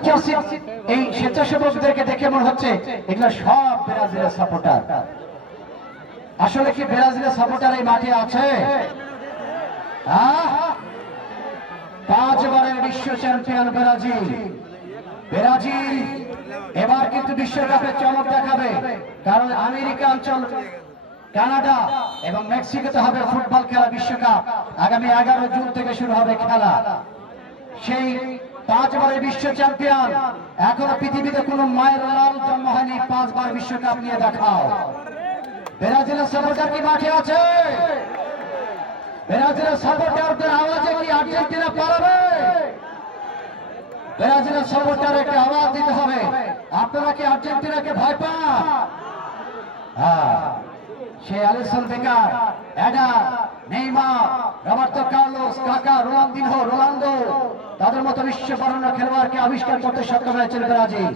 পরিচর্যিত এই স্বেচ্ছাসেবকদেরকে দেখে মনে হচ্ছে এগুলো সব ব্রাজিলের সাপোর্টার। আসলে কি ব্রাজিলের সাপোর্টার এই মাঠে আছে? 5 বারের বিশ্ব চ্যাম্পিয়ন ব্রাজিল। ব্রাজিল এবার কিন্তু বিশ্বকাপে চমক দেখাবে, কারণ আমেরিকা অঞ্চল, কানাডা এবং মেক্সিকোতে হবে ফুটবল খেলা বিশ্বকাপ। আগামী 11 জুন থেকে শুরু হবে খেলা। সেই 5 বারের বিশ্ব চ্যাম্পিয়ন, এখনো পৃথিবীতে কোনো মায়ের লাল জন্ম হয়নি 5 বার বিশ্বকাপ নিয়ে দেখাও। ব্রাজিলের সাপোর্টার কি মাঠে আছে? ব্রাজিলের সাপোর্টারদের আওয়াজে কি আর্জেন্টিনা পালাবে? ব্রাজিলের সাপোর্টার একটা আওয়াজ দিতে হবে। আপনারা কি আর্জেন্টিনাকে ভয় পান? সে Alisson Becker, Eder, Neymar, Roberto Carlos, Kaka, Ronaldinho, Ronaldo, তাদের মতো বিশ্ববরেণ্য খেলোয়াড়কে আবিষ্কার করতে সক্ষম হয়েছিল ব্রাজিল।